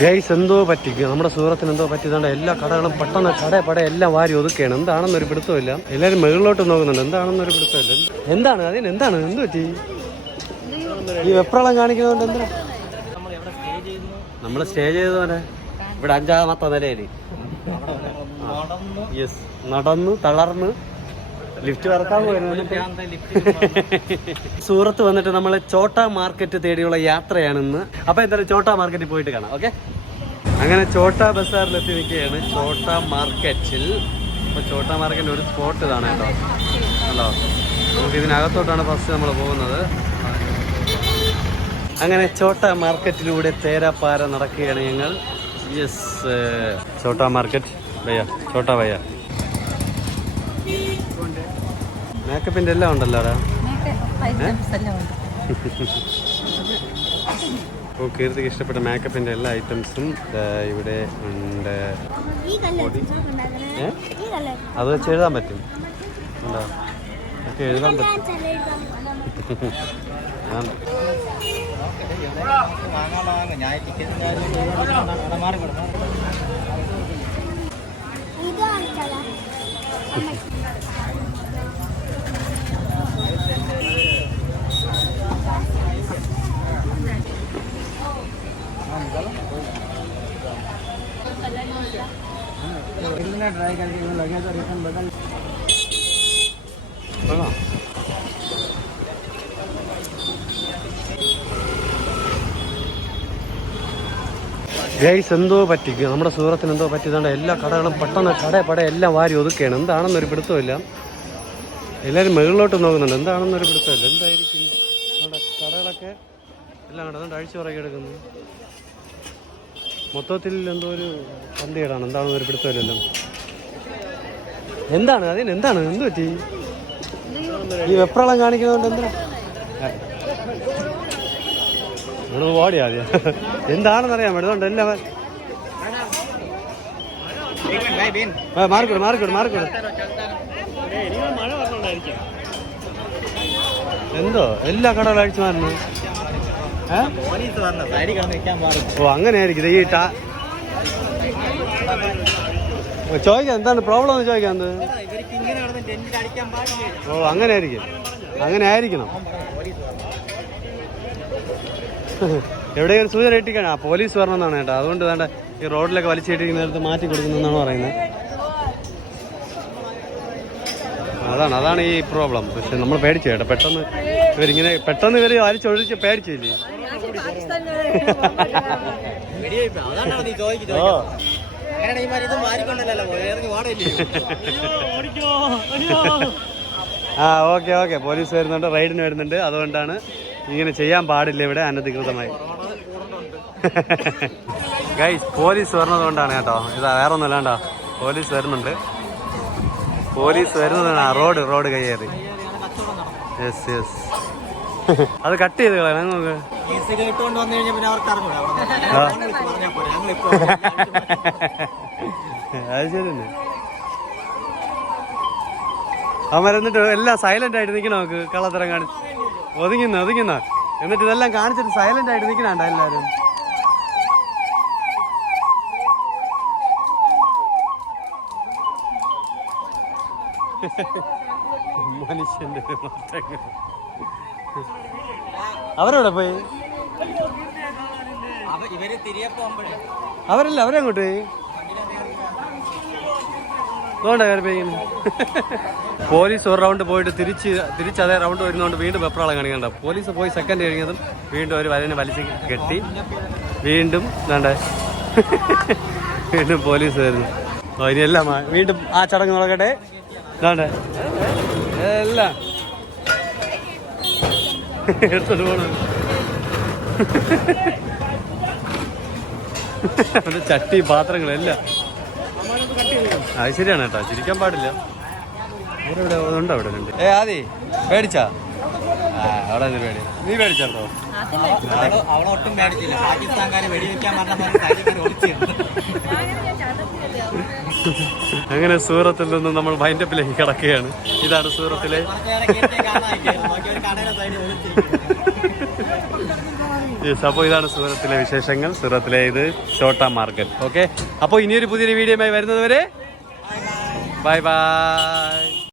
Guys എന്തോ പറ്റിക്കും നമ്മുടെ സൂറത്തിന് എന്തോ പറ്റിയതുകൊണ്ട് എല്ലാ കടകളും പെട്ടെന്ന് കട എല്ലാം വാരി ഒതുക്കുകയാണ്. എന്താണെന്നൊരു പിടുത്തമില്ല. എല്ലാവരും മുകളിലോട്ട് നോക്കുന്നുണ്ട്. എന്താണെന്നൊരു പിടുത്തമില്ല. എന്താണ് അതിന് എന്താണ് എന്ത് പറ്റി ഈ വെപ്രാളം കാണിക്കുന്നതുകൊണ്ട്? എന്താ നമ്മൾ സ്റ്റേ ചെയ്തതുപോലെ ഇവിടെ 5ാമത്തെ നിലയിൽ യെസ് നടന്ന് തളർന്ന് ലിഫ്റ്റ് വറക്കാൻ പോയിരുന്നു. സൂറത്ത് വന്നിട്ട് നമ്മൾ ചോട്ടാ മാർക്കറ്റ് തേടിയുള്ള യാത്രയാണിന്ന്. അപ്പോൾ എന്തായാലും ചോട്ടാ മാർക്കറ്റിൽ പോയിട്ട് കാണാം. ഓക്കെ, അങ്ങനെ ചോട്ടാ ബസാറിലെത്തി നിൽക്കുകയാണ്. ചോട്ടാ മാർക്കറ്റിൽ ഇപ്പോൾ ചോട്ടാ മാർക്കറ്റിൻ്റെ ഒരു സ്പോട്ട് ഇതാണ് കേട്ടോ. ഹലോ, നമുക്ക് ഇതിനകത്തോട്ടാണ് ഫസ്റ്റ് നമ്മൾ പോകുന്നത്. അങ്ങനെ ചോട്ടാ മാർക്കറ്റിലൂടെ തേരാപ്പാര നടക്കുകയാണ് ഞങ്ങൾ. യെസ്, ചോട്ടാ മാർക്കറ്റ് ഭയ്യ, ചോട്ടാ ഭയ്യ. മേക്കപ്പിന്റെ എല്ലാം ഉണ്ടല്ലോ അവിടെ. ഓ, കീർത്തിക്ക് ഇഷ്ടപ്പെട്ട മേക്കപ്പിന്റെ എല്ലാ ഐറ്റംസും ഇവിടെ ഉണ്ട്. അത് വെച്ച് എഴുതാൻ പറ്റും. ഉണ്ടോ? ഒക്കെ എഴുതാൻ പറ്റും. ट्राई करके लगे तो रिटर्न बदल ഗൈസ് എന്തോ പറ്റിക്കും നമ്മുടെ സൂറത്തിന് എന്തോ പറ്റിയതുകൊണ്ട് എല്ലാ കടകളും പെട്ടെന്ന് കട എല്ലാം വാരി ഒതുക്കുകയാണ്. എന്താണെന്നൊരു പിടുത്തമില്ല. എല്ലാവരും മുകളിലോട്ട് നോക്കുന്നുണ്ട്. എന്താണെന്നൊരു പിടുത്തമില്ല. എന്തായിരിക്കും നമ്മുടെ കടകളൊക്കെ എല്ലാം കണ്ടത് അതുകൊണ്ട് അഴിച്ചു പുറകെ എടുക്കുന്നു. മൊത്തത്തിൽ എന്തോ ഒരു പന്തികേടാണ്. എന്താണെന്നൊരു പിടുത്തമില്ലല്ലോ. എന്താണ് അതിന് എന്താണ് എന്ത് പറ്റി ഈ വെപ്രാളം കാണിക്കുന്നതുകൊണ്ട്? എന്താ ഇവിടെ ഓടി ആദ്യം എന്താണെന്നറിയാൻ പറ്റുന്നുണ്ട്. എല്ലാം മാർക്കോട് എന്തോ എല്ലാ കടകളും അഴിച്ചു മാറുന്നു. ഓ, അങ്ങനെയായിരിക്കും. ഈ ചോദിക്കാം എന്താണ് പ്രോബ്ലം എന്ന് ചോദിക്കാം. ഓ, അങ്ങനെ ആയിരിക്കണം. എവിടെയെങ്കിലും സൂചന ഇട്ടിക്കാണ്. പോലീസ് വരണമെന്നാണ് കേട്ടോ. അതുകൊണ്ട് വേണ്ട ഈ റോഡിലൊക്കെ വലിച്ചിട്ടിരിക്കുന്ന നേരത്ത് മാറ്റി കൊടുക്കുന്നതെന്നാണ് പറയുന്നത്. അതാണ് ഈ പ്രോബ്ലം. പക്ഷെ നമ്മൾ പേടിച്ചു കേട്ടോ. പെട്ടെന്ന് ഇവര് വലിച്ചൊഴിച്ച് പേടിച്ചില്ലേ. ഓക്കെ പോലീസ് വരുന്നുണ്ട്, റൈഡിന് വരുന്നുണ്ട്. അതുകൊണ്ടാണ് ഇങ്ങനെ ചെയ്യാൻ പാടില്ല ഇവിടെ അനധികൃതമായി. ഗൈസ്, പോലീസ് വരുന്നത് കൊണ്ടാണ് കേട്ടോ. ഇതാ വേറെ ഒന്നുമല്ല കേട്ടോ. പോലീസ് വരുന്നുണ്ട്. റോഡ് കയ്യേറി. യെസ് അത് കട്ട് ചെയ്ത് കളയാം. നമുക്ക് അത് ശരി തന്നെ. അവൻ എന്നിട്ട് എല്ലാം സൈലന്റ് ആയിട്ട് നിൽക്കണം. നമുക്ക് കള്ളത്തരം കാണിച്ച് ഒതുങ്ങുന്ന എന്നിട്ട് ഇതെല്ലാം കാണിച്ചിട്ട് സൈലന്റ് ആയിട്ട് നിൽക്കണണ്ട എല്ലാരും. മനുഷ്യന്റെ മാറ്റങ്ങൾ. അവരെവിടെ പോയി? അവരങ്ങോട്ട് പോയി. പോലീസ് ഒരു റൗണ്ട് പോയിട്ട് തിരിച്ച് അതേ റൗണ്ട് വരുന്നതുകൊണ്ട് വീണ്ടും വെപ്രാളം കാണിക്കണ്ട. പോലീസ് പോയി സെക്കൻഡ് കഴിഞ്ഞതും വീണ്ടും ഒരു വലിച്ച് കെട്ടി വീണ്ടും പോലീസ് വരുന്നു. ഇനിയെല്ലാം വീണ്ടും ആ ചടങ്ങ് നടക്കട്ടെ. എല്ലാം എടുത്തോട്ട് പോണം. ചട്ടി പാത്രങ്ങളെല്ലാം. അത് ശരിയാണ് കേട്ടോ, ചിരിക്കാൻ പാടില്ല. ഇവിടെ ഉണ്ടോ? അവിടെ ഉണ്ട്. ആദി പേടിച്ചാ? അവിടെ പേടി. നീ പേടിച്ചോ? അവളൊട്ടും പേടിച്ചില്ല. പാകിസ്ഥാൻകാരെ വെടിവെക്കാൻ അങ്ങനെ സൂറത്തിൽ നിന്ന് നമ്മൾ വൈൻഡപ്പിലേക്ക് കിടക്കുകയാണ്. ഇതാണ് സൂറത്തിലെ യെസ്, അപ്പോൾ ഇതാണ് സൂറത്തിലെ വിശേഷങ്ങൾ. സൂറത്തിലെ ഇത് ചോട്ടാ മാർക്കറ്റ്. ഓക്കെ, അപ്പോൾ ഇനിയൊരു പുതിയൊരു വീഡിയോയുമായി വരുന്നത് വരെ ബൈ ബൈ.